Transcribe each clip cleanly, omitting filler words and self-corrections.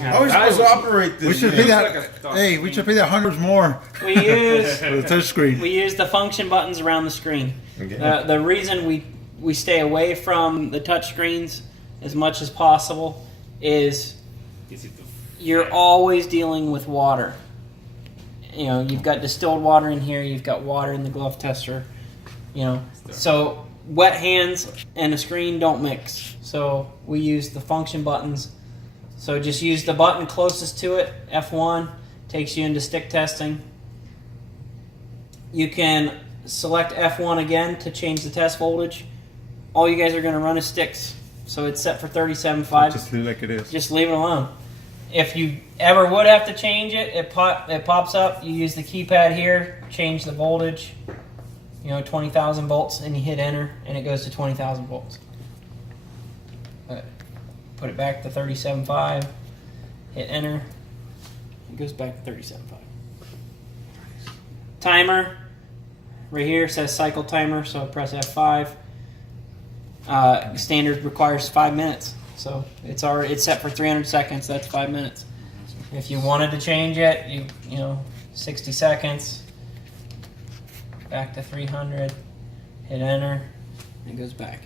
How are we supposed to operate this? We should pay that. Hey, we should pay that hundreds more We use for the touch screen. we use the function buttons around the screen. Okay. The reason we stay away from the touch screens as much as possible is you're always dealing with water. You know, you've got distilled water in here, you've got water in the glove tester, you know. So wet hands and a screen don't mix. So we use the function buttons. So just use the button closest to it, F1, takes you into stick testing. You can select F1 again to change the test voltage. All you guys are going to run is sticks. So it's set for 37.5. Just leave it like it is. Just leave it alone. If you ever would have to change it, it pops up. You use the keypad here, change the voltage, 20,000 volts, and you hit enter, and it goes to 20,000 volts. Put it back to 37.5, hit enter, it goes back to 37.5. Timer, right here says cycle timer, so press F5. Standard requires 5 minutes. So it's set for 300 seconds. That's 5 minutes. If you wanted to change it, you know 60 seconds. Back to 300. Hit enter. And it goes back.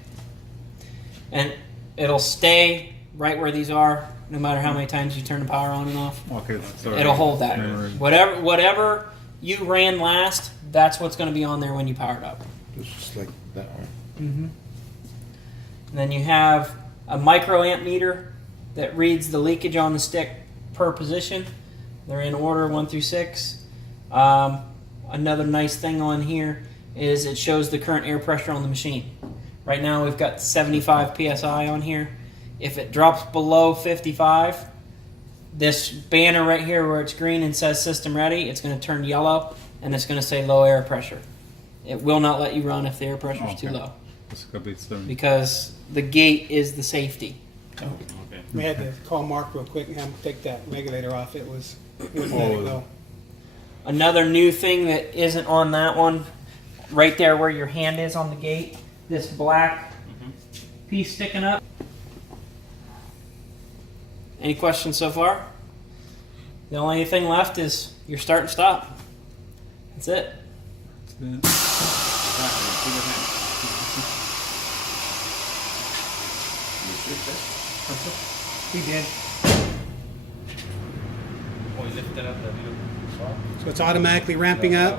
And it'll stay right where these are, no matter how many times you turn the power on and off. Okay, sorry. It'll hold that. Whatever you ran last, that's what's going to be on there when you power it up. It's just like that one. Mm-hmm. And then you have a microamp meter that reads the leakage on the stick per position. They're in order 1 through 6. Another nice thing on here is it shows the current air pressure on the machine. Right now we've got 75 psi on here. If it drops below 55, this banner right here where it's green and says system ready, it's going to turn yellow and it's going to say low air pressure. It will not let you run if the air pressure is too low. It's gonna be some. Because the gate is the safety. Okay. We had to call Mark real quick and have him take that regulator off. It was letting it go. Another new thing that isn't on that one, right there where your hand is on the gate, this black piece sticking up. Any questions so far? The only thing left is your start and stop. That's it. He did. Oh, you lifted up the little bar? So it's automatically ramping up.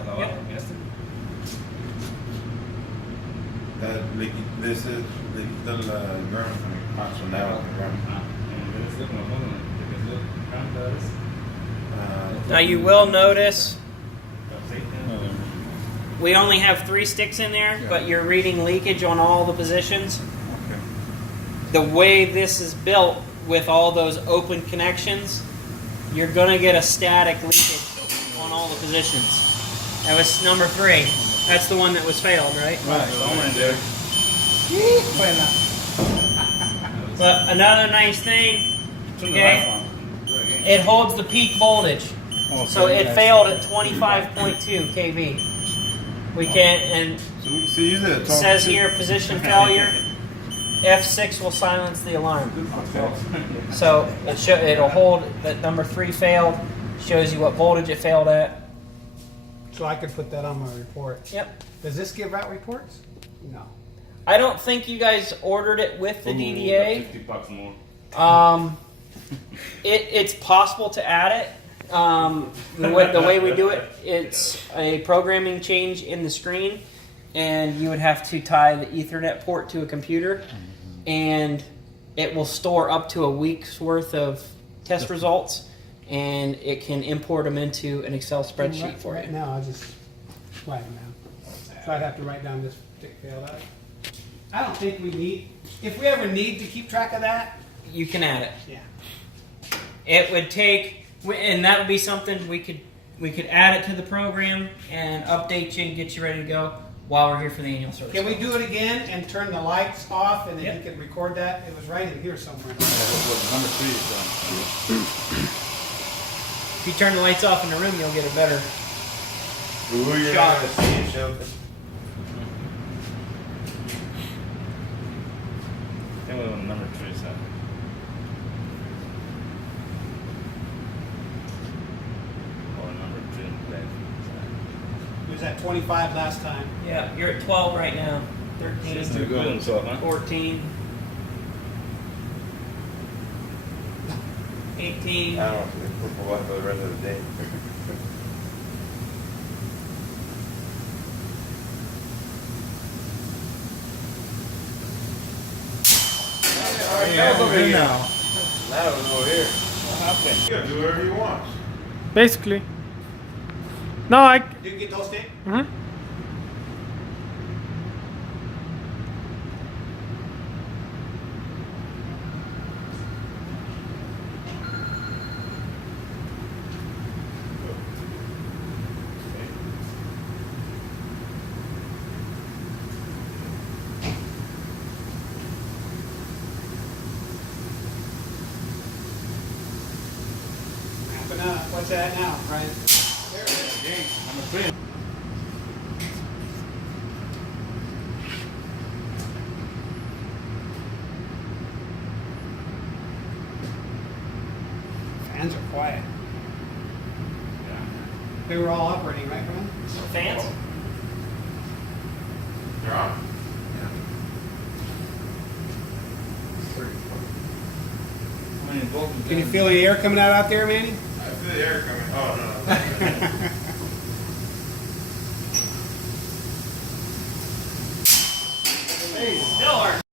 This is the ground so now. Now you will notice we only have 3 sticks in there, but you're reading leakage on all the positions. Okay. The way this is built with all those open connections, you're going to get a static leakage on all the positions. That was number 3. That's the one that was failed, right? Right, somewhere in there. But another nice thing, okay, it holds the peak voltage. So it failed at 25.2 kV. We can't, and So use it. it says here position failure. F6 will silence the alarm. So it'll hold that number 3 failed. Shows you what voltage it failed at. So I could put that on my report. Yep. Does this give out reports? No. I don't think you guys ordered it with the DDA. $50 more. It's possible to add it. The way we do it, it's a programming change in the screen, and you would have to tie the Ethernet port to a computer, and it will store up to a week's worth of test results, and it can import them into an Excel spreadsheet for right you. now, I'll just write them down. So I'd have to write down this stick failed out. I don't think we need, if we ever need to keep track of that, You can add it. yeah. It would take, and that would be something we could add it to the program and update you and get you ready to go while we're here for the annual service. Can we do it again and turn the lights off and then you can record that? It was right in here somewhere. Number 3 is done. If you turn the lights off in the room, you'll get a better Who are you shot. gonna see it, Shelton? I think we're on number 3, so. was at 25 last time. Yeah, you're at 12 right now. 13, System good, so, huh? 14, 18. I don't know if they put what for the rest of the day. Yeah, over we're here. now. That was over here. What happened? You gotta do whatever you want. Basically. No, I. Did you get those taped? Mhm. What's that now, Brian? Number 3. Fans are quiet. They were all operating, right, Brian? Fans? You're on? How many volts? Can you feel any air coming out there, Manny? I feel the air coming. Oh, no. Still are.